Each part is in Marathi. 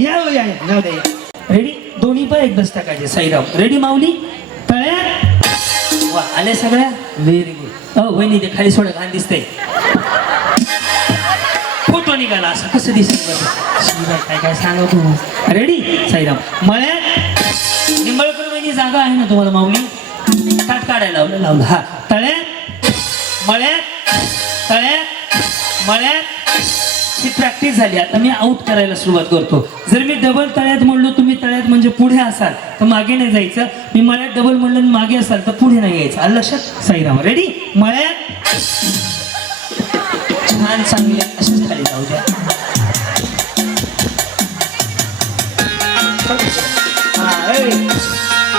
या हो, या जाऊ दे. रेडी दोन्ही पण एकदाच टाकायचे. साईराम रेडी माऊली तळ्यात. वा आले सगळ्या व्हेरी गुड. वहिनी ते खाली सोडा घाण दिसते. फोटो निघाला असं कसं दिसेल बरं. शिवाय काय काय सांगा तू. रेडी साईराम मळ्यात. निंबळकर वहिनी जागा आहे ना तुम्हाला माऊली. ताट काढायला लावलं. हा तळ्यात मळ्यात तळ्यात मळ्यात. ही प्रॅक्टिस झाली. आता मी आउट करायला सुरुवात करतो. जर मी डबल तळ्यात म्हणलो तुम्ही तळ्यात म्हणजे पुढे असाल तर मागे नाही जायचं. मी मळ्यात डबल म्हणलं मागे असाल तर पुढे नाही यायचं. आलं लक्षात. साईराम रेडी मळ्यात. छान चांगले असेच खाली जाऊ द्या.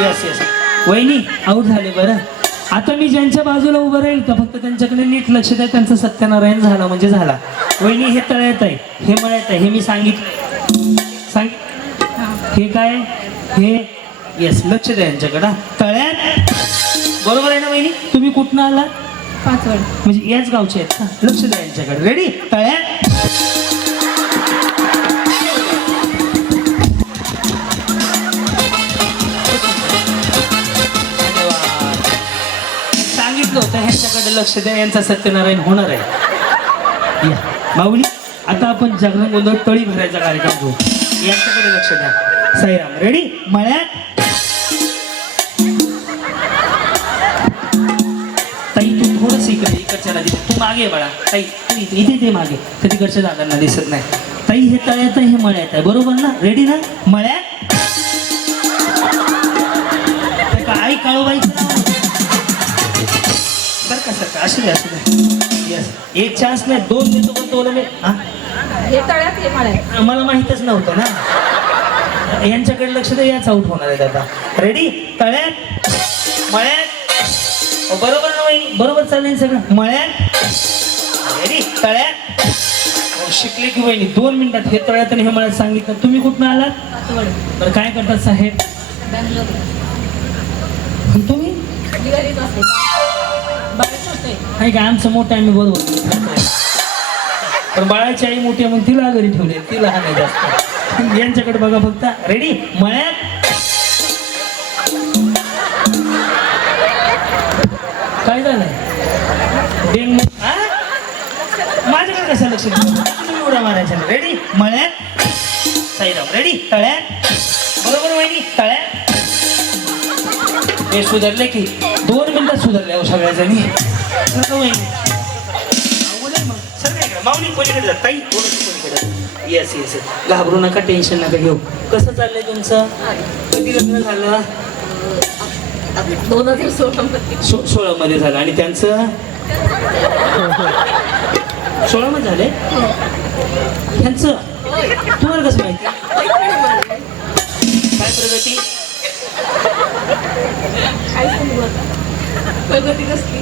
येस येस वहिनी आउट झाले. बरं आता मी ज्यांच्या बाजूला उभं राहील का फक्त त्यांच्याकडे नीट लक्ष द्या. त्यांचं सत्यनारायण झालं म्हणजे झाला. वहिनी हे तळ्यात आहे हे मळ्यात आहे हे मी सांगितलं. हे काय हे येस लक्ष द्या यांच्याकडं. तळ्यात बरोबर आहे ना वहिनी. तुम्ही कुठनं आला. पाचवड म्हणजे याच गावचे आहेत का. लक्ष द्या यांच्याकडे. रेडी तळ्यात. सांगितलं होतं ह्यांच्याकडे लक्ष द्या. यांचा सत्यनारायण होणार आहे. या माऊली आता आपण जागरण गोंधळ तळी भरायचा कार्यक्रम घेऊ. यांच्याकडे लक्ष द्या. साईराम रेडी मळ्यात. ताई तू थोडंसं इकडच्या दिसत. तू मागे बाळा. ताई इथे ते मागे तर तिकडच्या जागांना दिसत नाही. ताई हे तळ्यात आहे हे मळ्यात आहे बरोबर ना. रेडी ना मळ्यात. काय काळूबाई सर का सर का असू द्या असू द्या. येस एक चान्स नाही दोन देतो पण तो मी हे तळ्यात हे मळ्यात. मला माहीतच नव्हतं ना. यांच्याकडे लक्ष द्या. याच आउट होणार आहे आता. रेडी तळ्यात मळ्यात. बरोबर ना वहिनी बरोबर चाललंय सगळं. मळ्यात रेडी तळ्यात. शिकले की वहिनी 2 मिनिटात हे तळ्यात आणि हे मळ्यात सांगितलं. तुम्ही कुठनं आलात. बरं काय करतात साहेब. तुम्ही नाही काय आमचं मोठं आम्ही बरोबर. पण बाळाची आई मोठी मग तिला घरी ठेवले. तिला हा नाही जास्त. यांच्याकडे बघा फक्त. रेडी मळ्यात. काय झालंय डेंग माझ्याकडे कसं लक्ष तुम्ही उड्या मारायच्या. रेडी मळ्यात. साईराम रेडी तळ्यात. बरोबर वहिनी तळ्यात. हे सुधारले की 2 मिनिटात सुधारले हो सगळ्या जणी. माऊली कोणीकडे जात ताई कोणीकडे. येस येस घाबरू नका टेन्शन नका घेऊ. कसं चाललंय तुमचं. कधी लग्न झालं. 2016 मध्ये झालं. आणि त्यांचं 16 मध्ये झालंय. त्यांचं तुम्हाला कसं माहिती. काय प्रगती. प्रगती कसली.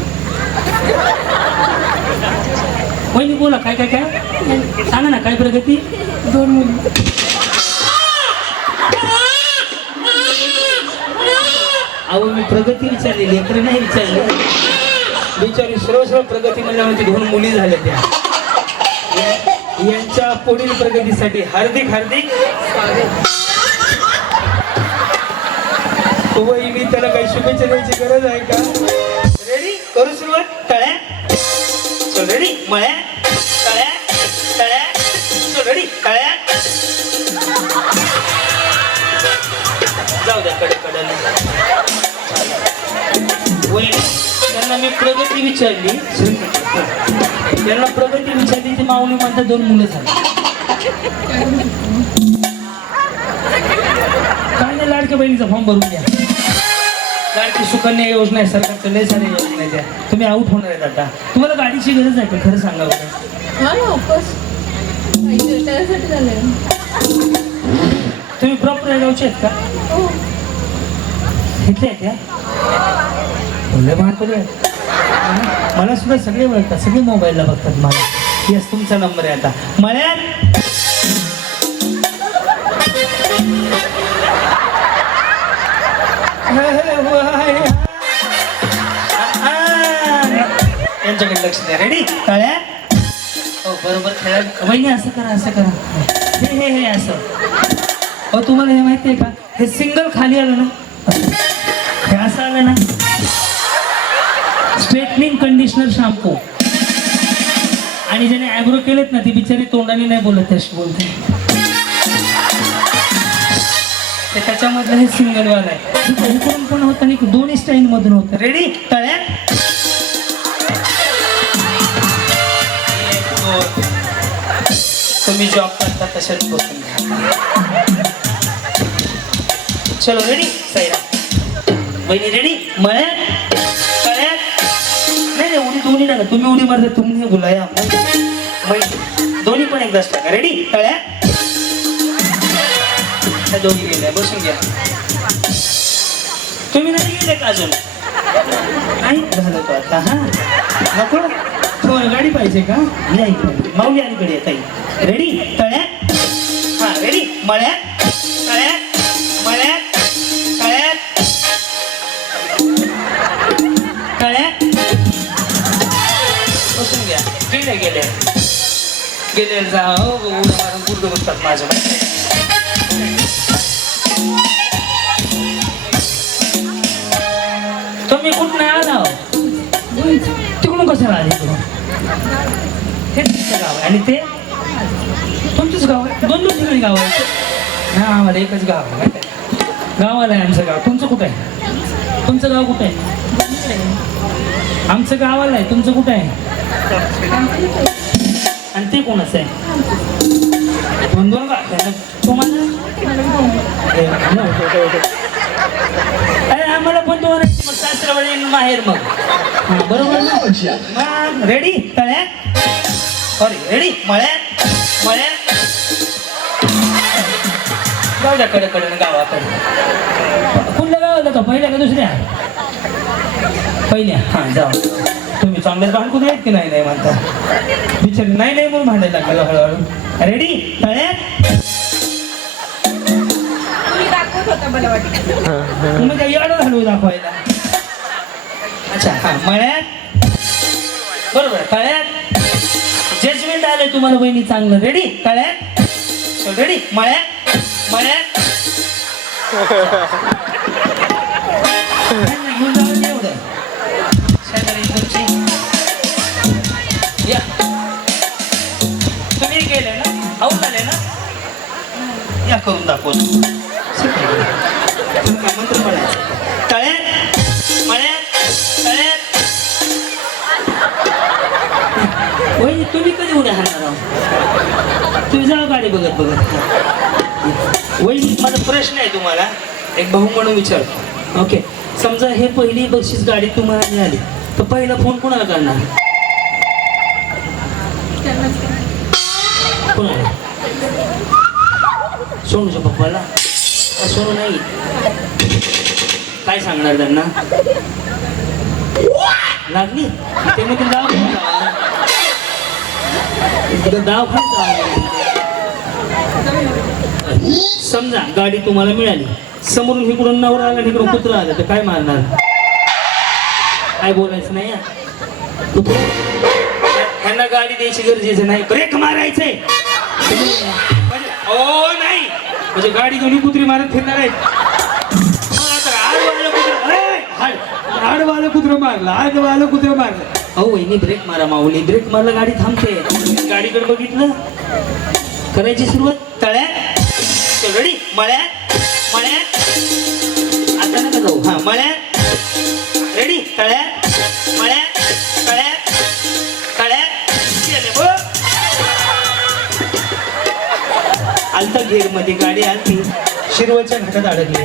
वहिनी बोला काय काय काय सांगा ना. काय प्रगती. 2 मुली. अहो मी प्रगती विचारली लेकरं नाही विचारली. विचारली सर्व प्रगती म्हणजे 2 मुली झाल्या त्या. यांच्या पुढील प्रगतीसाठी हार्दिक हार्दिक वहिनी त्याला काही शुभेच्छा द्यायची गरज आहे का. रेडी करू सुरुवात. तळ्यात. चल रेडी मळ्यात तळ्यात तळ्यात. चल रेडी तळ्यात. जाऊ द्या कडे त्यांना मी प्रगती विचारली. त्यांना प्रगती विचारली. ती माऊली म्हणतात 2 मुलं झाली. काय नाही लाडक्या बहिणीचा फॉर्म भरून द्या. लाडकी सुकन्या योजना आहे सरकारचं. लय सारी योजना आहे त्या. तुम्ही आउट होणार आहेत आता. तुम्हाला गाडीची गरज आहे का खरं सांगा बरं. तुम्ही प्रॉपर गावचे आहेत का. इथले आहेत त्या. मला सुद्धा सगळे ओळखतात. सगळे मोबाईलला बघतात मला. येस तुमचा नंबर आहे आता. मळ्यात. यांच्याकडे लक्ष द्या. रेडी तळ्यात. हो बरोबर खेळा वहिनी. असं करा असं करा. हे हे हे असं अहो तुम्हाला हे माहिती आहे का, हे सिंगल खाली आलं ना, हे असं आलं ना, स्ट्रेटनिंग कंडिशनर शॅम्पू, आणि ज्याने ॲब्रो केलेत ना ती बिचारी तोंडाने नाही बोलत, त्याशी बोलते. ते त्याच्यामधलं हे सिंगल वाला आहे. इकडून पण होतं आणि दोन्ही स्टाईल मधून होतं. रेडी? तळ्या तुम्ही जॉब करता तशाच बसून घ्या. चलो रेडी? साईरा बहिणी रेडी? मळ्यात तळ्यात नाही नाही, उडी दोन्ही टाका. तुम्ही उडी मारता, तुम्ही बोलाया दोन्ही पण एकदाच टाका. रेडी? तळ्यात दोन्ही गेल्या, बसून घ्या. तुम्ही नाही गेले का अजून? नाही झालं तो आता. हा नको तुम्हाला गाडी पाहिजे का? नाही माऊली अलीकडे येत आहे. रेडी? तळ्यात हा रेडी? मळ्यात तळ्यात मळ्यात तळ्यात तळ्यात बसून घ्या. गेले गेले गेले जा हो मारून गुडघे बसतात माझं. तुम्ही कुठं आला? तिकडून कशाला आले? इकडून हे तुमचं गाव आहे आणि ते तुमचंच गाव आहे. दोन दोन ठिकाणी गाव आहे. हा आम्हाला एकच गाव आहे. गावाला आहे आमचं गाव. तुमचं कुठं आहे? तुमचं गाव कुठं आहे? आमचं गावाला आहे. तुमचं कुठं आहे? आणि ते कोणाचं आहे? दोन दोन का तुम्हाला? अरे आम्हाला पण दोन मग सासरावाडी माहेर मग. हा बरोबर ना? रेडी? तळ्यात सॉरी रेडी? मळ्यात मळ्यात गावच्या कडे गावाकडे. कुठल्या गावाला का? पहिल्या का दुसऱ्या? पहिल्या. हां जाऊ. तुम्ही चांगलेच भांडकुदे आहेत की नाही नाही म्हणता? विचार नाही नाही म्हणून भांडायला लागलं हळूहळू. रेडी? तळ्यात तुम्ही दाखवत होता मला वाटतं. तुम्ही काही अडव हळू दाखवायला. अच्छा हां मळ्यात बरोबर. तळ्यात जजमेंट आलंय तुम्हाला बहिणी चांगलं. रेडी? तळ्यात रेडी? मळ्यात मळ्यात घेऊन जावं एवढं शेजारी तुमची. या तुम्ही गेले ना? आऊन आले ना? या करून दाखवतो. मंत्र म्हणायचं. तळ्यात मळ्यात तळ्यात. वहिनी तुम्ही कधी उद्या हाणणार आहोत? तुम्ही जाऊ गाडी बघत बघत. वहिनी माझा प्रश्न आहे तुम्हाला, एक भाऊ म्हणून विचारतो. ओके समजा हे पहिली बक्षीस गाडी तुम्हाला मिळाली तर पहिला फोन कोणाला करणार? कोणाला? सोनूच्या पप्पाला? सोनू नाही. काय सांगणार त्यांना? लागली ते मग समजा गाडी तुम्हाला मिळाली, समोरून इकडून नवरा आला इकडून कुत्रा आला तर काय मारणार? काय बोलायचं नाही. ह्यांना गाडी द्यायची गरजेचं नाही, ब्रेक मारायचंय. ओ नाही म्हणजे गाडी दोन्ही कुत्री मारत फिरणार आहेत. आडवालं कुत्रं मारलं, आडवालं कुत्रं मारलं. अहो वहिनी ब्रेक मारा माऊली. ब्रेक मारला गाडी थांबते. गाडीकडे बघितलं करायची सुरुवात. तळ्यात रेडी? मळ्यात मळ्यात आता नका जाऊ. हा मळ्यात रेडी? तळ्यात मळ्यात तळ्यात तळ्यात आलता घेर मध्ये गाडी आलती, शिरवळच्या घाटात अडकली.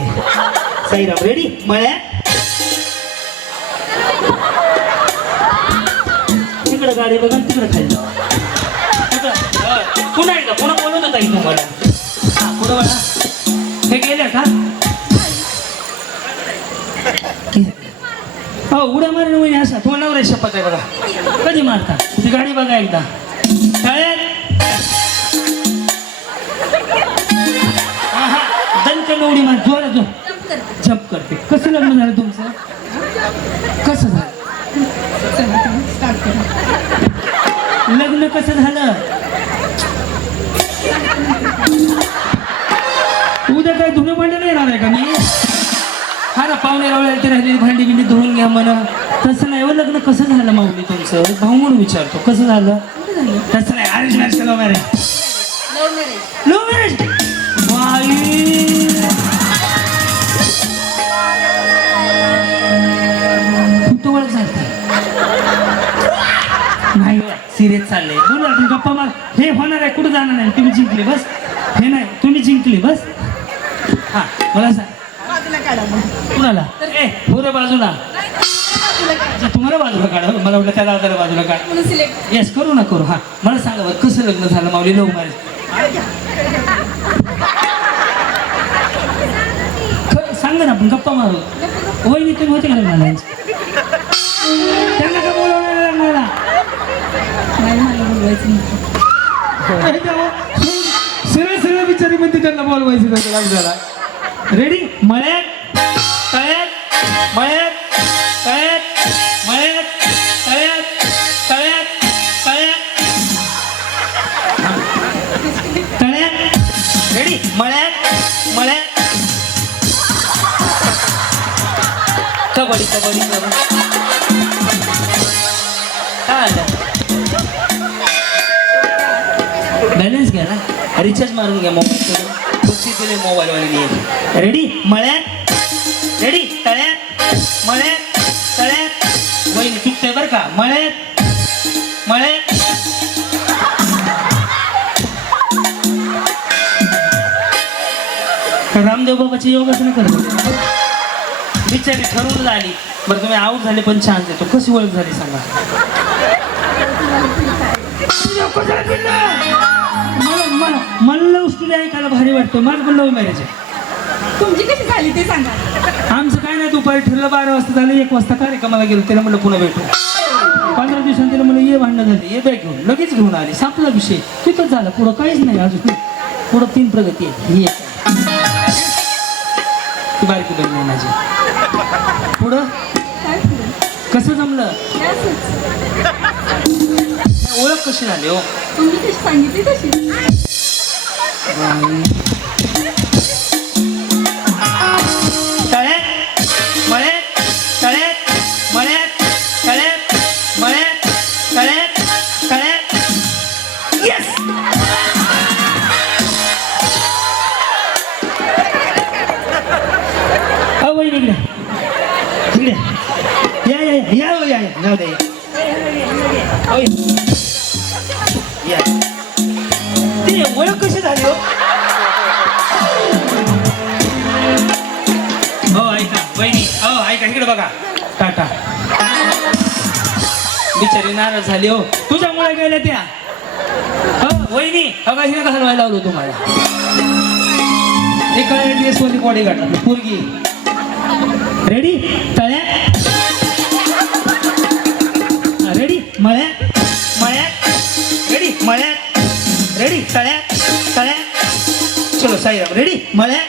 साईराम रेडी? मळ्यात तिकडे गाडी बघा तिकडे खाली. पुन्हा एकदा पुन्हा बोलवत होता इथं मला. हा पुढं बघा. हे गेल्या का? हो उड्या मारून म्हणजे असा तुम्हाला नवऱ्या शपथ आहे बघा. कधी मारता ती गाडी बघा एकदा. तळ्यात हा हा दणकन उडी मार जोरात जो जप करते. कसं लग्न झालं तुमचं? कसं झालं लग्न? कसं झालं? उद्या काय धुणं भांडे नाही येणार आहे का मी? हा ना, पाहुणे रावळ्याला राहिलेली भांडी बिंडी धुवून घ्या म्हणा. तसं नाही. लग्न कसं झालं माऊली तुमचं? भाऊ म्हणून विचारतो, कसं झालं? तसं नाही. Arrange marriage, love marriage? Love marriage. तू ओळख झाली नाही. सिरियस चाललंय. बोलू आपण गप्पा मार. हे होणार आहे, कुठं जाणार नाही. तुम्ही जिंकले बस. हे नाही, तुम्ही जिंकले बस. हा, मला सांग बाजूला काढा मग. कुणाला? ए पुरे बाजूला. अच्छा, तुम्हाला बाजूला काढा. मला वाटलं त्या दादाला बाजूला काढ. म्हणून सिलेक्ट. येस, करू ना करू. हा, मला सांगा बरं, कसं लग्न झालं माऊली लव्ह मॅरेज? सांगा ना, आपण गप्पा मारू. वहिनी तुम्ही होते का लग्नाला? त्यांना का बोलवणार लग्नाला? नाही, मला बोलवायचं नाही. सरळ सरळ विचारी म्हणते त्यांना बोलवायचं नाही लग्नाला. रेडी? मळ्यात तळ्यात मळ्यात तळ्यात मळ्यात तळ्यात तळ्यात तळ्यात तळ्यात. रेडी? मळ्यात मळ्यात. कबड्डी कबड्डी कबड्डी. काय आलं? बॅलन्स घ्या ना, रिचार्ज मारून घ्या मोबाईल. बक्षीस दिले मोबाईलवाले. रेडी? मळ्यात रेडी तळ्यात मळ्यात तळ्यात. वहिनी चुकते बरं का. मळ्यात मळ्यात. रामदेव बाबाची योगासनं करतो बिचारी ठरवून झाली. बरं तुम्ही आऊट झाले पण छान देतो. कशी ओळख झाली सांगा? मला लव्ह स्टोरी ऐकायला भारी वाटतं. माझं पण लव्ह मॅरेज आहे. तुमची कशी झाली ते सांगा. आमचं काय नाही, दुपारी ठरलं 12 वाजता झालं. 1 वाजता कार्यक्रमाला गेलो. त्याला म्हणलं पुन्हा भेटू. 15 दिवसांनी त्याला म्हणलं ये भांडणं झाली, ये बॅग घेऊन. लगेच घेऊन आली. संपला विषय. तिथंच झालं. पुढं काहीच नाही अजून. पुढं 3 प्रगती आहे. ही एक ती बारकी बहीण आहे माझी. पुढं काय पुढे? कसं जमलं? हे असंच. ओळख कशी झाली हो? तुम्ही कशी सांगितली तशी. तळ्यात मळ्यात तळ्यात मळ्यात तळ्यात मळ्यात तळ्यात तळ्यात. येस. वहिनी इकडे इकडे या या या या या जाऊ दे या. ती ओळख कशी झाली हो? हो ऐका वहिनी, हो ऐका इकडे बघा. टाटा. बिचारी नाराज झाली हो. तुझ्यामुळे गेल्या त्या. हो वहिनी, अगं हिने का हलवायला लावलो तुम्हाला? एका ड्रेस मध्ये बॉडी गाठला पोरगी. रेडी? तळ्यात रेडी मळ्यात मळ्यात रेडी मळ्यात रेडी तळ्यात तळ्यात. चलो साईराम. रेडी? मळ्यात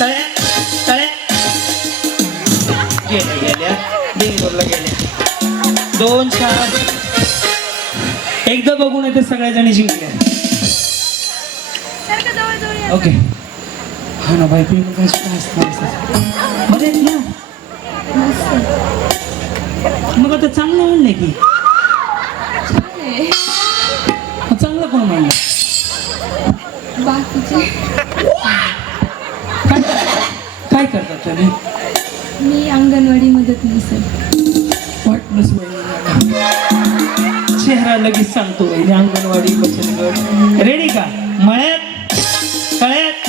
तळ्यात तळ्यात. गेल्या गेल्या बेंगलोरला गेल्या. 2 4. एकदा बघून येते सगळ्या जणी जिंकल्या. ओके. हा ना बाई, प्रेम काय असणार बरे आहेत ना? मग आता चांगलं म्हणलंय की. चांगलं कोण म्हणलं? बाकीचे काय करतात तुम्ही? मी अंगणवाडी मदतनीस आहे. वाटलंच चेहरा लगेच सांगतो. अंगणवाडी बचत गट. रेडी का? मळ्यात तळ्यात.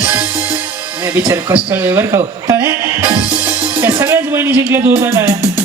नाही बिचार कष्ट बरं का. तळ्यात त्या सगळ्याच बहिणी जिंकल्या. 2 तळ्यात